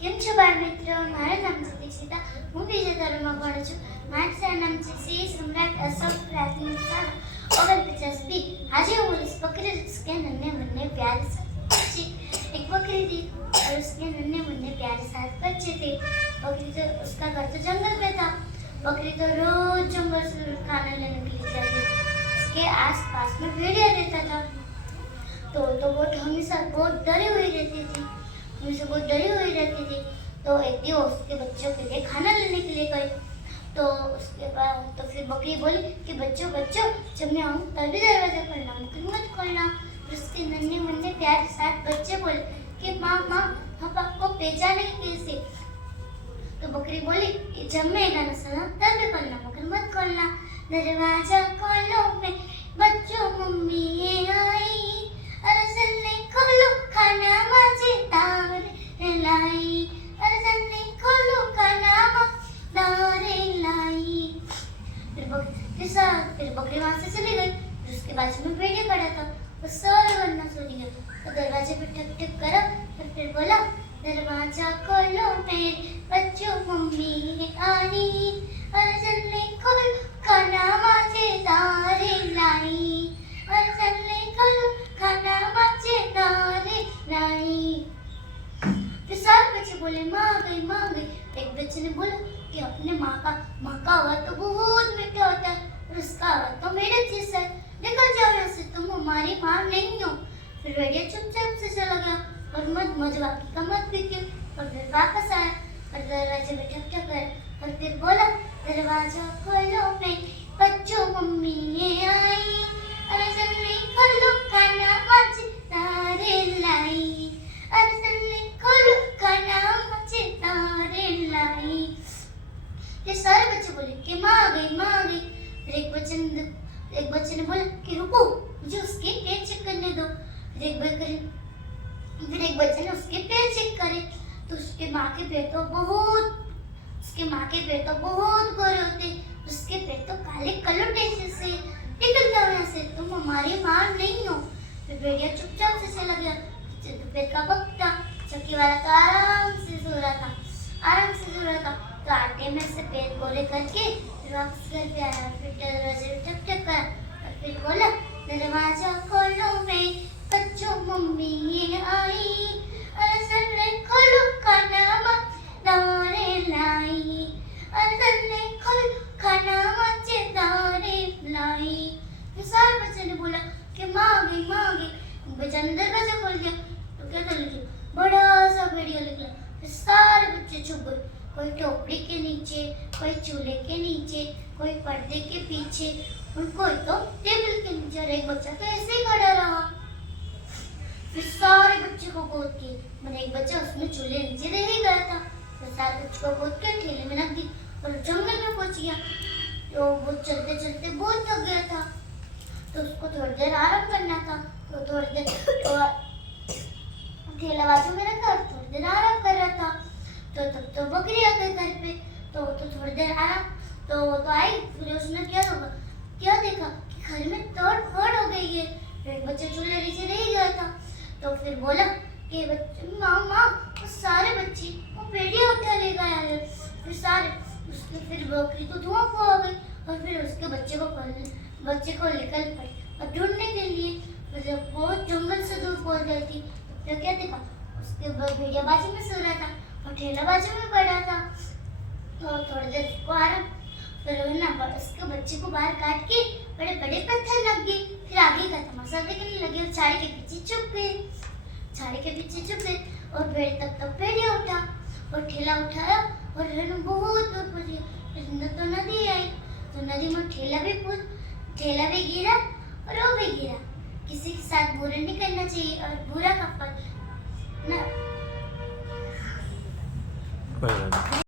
કેમ છો બાળ મિત્રો? મારું નામ છે દીક્ષિતા. હું બીજા ધોરણમાં ભણું છું. મારું નામ છે શ્રી સમ્રાટ અશોક પ્રાથમિક શાળા 49B. આજે હું बोलिस बकरी उसके नन्हे मुन्ने प्यारे साथ बच्चे. एक बकरी थी और उसके नन्हे मुन्ने प्यारे साथ बच्चे थे. बकरी तो उसका घर तो जंगल में था. बकरी तो रोज जंगल से खाना लेने के लिए जाती. उसके आस पास में भेड़िया रहता था. तो वो हमेशा बहुत डरी हुई रहती थी. तो एक दिन उसके बच्चों के लिए खाना लेने के लिए गई. तो उसके बाद तो फिर बकरी बोली कि बच्चों बच्चों जब मैं आऊँ तभी दरवाजा खोलना, मत खोलना. उसके नन्हे मुन्ने प्यार के साथ बच्चे बोले कि माँ हम आपको पहचाने कैसे? तो बकरी बोली कि जब मैं गाना सुना तभी खोलना, मगर मत खोलना. दरवाजा खोलो मैं बच्चों मम्मी ये आई. अरे जल्दी खोलो खाना मजेदार लाई. अरे जल्दी खोलो खाना मजेदार लाई. फिर बकरी वहां से चली गई. फिर उसके बाजू में भेड़िया खड़ा था. वो सारा बनना सो गया. तो दरवाजे पे ठक ठक करा और फिर बोला दरवाजा खोलो मेरे बच्चों मम्मी आई. अरे जल्दी खोलो खाना मजेदार लाई. अरे जल्दी खोलो खाना मजेदार लाई. फिर सारे बच्चे बोले माँ आ गई माँ आ गई. एक बच्चे ने बोला कि अपने माँ का आवाज तो बहुत मीठा होता है और उसका आवाज तो मेरे जैसा है. निकल जाओ यहाँ से, तुम हमारी माँ नहीं हो. फिर भेड़िया चुपचाप से चला गया और मधुबाकी का मत भी किया और फिर वापस आया और दरवाजे में ठक ठक कर और फिर बोला दरवाजा खोलो मैं बच्चों मम्मी ये आई. अरे जल्दी खोलो खाना मजेदार लाई. अरे जल्दी खोलो खाना मजेदार लाई. ये सारे बच्चे बोले कि माँ आ गई माँ आ गई. फिर एक बच्चे ने बोला कि रुको मुझे उसके पैर चेक करने दो. फिर एक बच्चे ने उसके पैर चेक करे तो उसके माँ के पैर तो बहुत गोरे होते. उसके पैर तो काले कलुटे से. निकल जाओ यहाँ से, तुम हमारी माँ नहीं हो. फिर भेड़िया चुपचाप से चला गया. दोपहर का वक्त था. चक्की वाला तो आराम से सो रहा था. तो आटे में से पैर गोरे करके फिर वापस घर पे आया. फिर दरवाजे ठक ठक करा और फिर बोला दरवाजा खोलो मैं बच्चों मम्मी ये आई. अरे जल्दी खोलो खाना मजेदार लाई. अरे जल्दी खोलो खाना मजेदार लाई. फिर सारे बच्चे ने बोला कि माँ आ गई माँ आ गई. बच्चा ने दरवाजा खोल दिया तो क्या कर लिया बड़ा सा भेड़िया निकला. फिर सारे बच्चे छुप गए. कोई टोकरी के नीचे, कोई चूल्हे के नीचे, कोई पर्दे के पीछे और कोई तो टेबल के नीचे. और एक बच्चा तो ऐसे ही खड़ा रहा. फिर सारे बच्चे को गोद के मैंने एक बच्चा उसमें चूल्हे नीचे रह ही गया था. फिर सारे बच्चों को गोद के ठेले में रख दी और जंगल में पहुंच गया. तो वो चलते चलते बहुत थक गया था तो उसको थोड़ी देर आराम करना था. तो थोड़ी देर ठेला बाजू में रखा और थोड़ी देर आराम कर रहा था. तो तब तो बकरी आ गई घर पे. तो थोड़ी देर आराम तो वो तो आई. फिर उसने क्या देखा कि घर में तोड़ फोड़ हो गई है. फिर बच्चा चूल्हे नीचे रह गया था. तो फिर बोला कि माँ वो सारे बच्चे वो भेड़िया उठा ले गया है. फिर बकरी तो धुआं फुआ हो गई और फिर उसके बच्चे को निकल पड़ी और ढूंढने के लिए. फिर बहुत जंगल से दूर पहुंच गई थी. तो क्या देखा उसके भेड़िया बाजू में सो रहा था और ठेला बाजू में पड़ा था. तो थोड़ी देर उसको आराम. फिर ना उसके बच्चे को बाहर काट के बड़े बड़े पत्थर लग गए. फिर आगे का तमाशा देखने लगे और झाड़ी के पीछे छुप गए. और भेड़ तब भेड़िया उठा और ठेला उठाया और बहुत दूर पहुंच गया. फिर तो नदी आई तो नदी में ठेला भी गिरा और वो भी गिरा. किसी के साथ बुरा नहीं करना चाहिए और बुरा का फल ना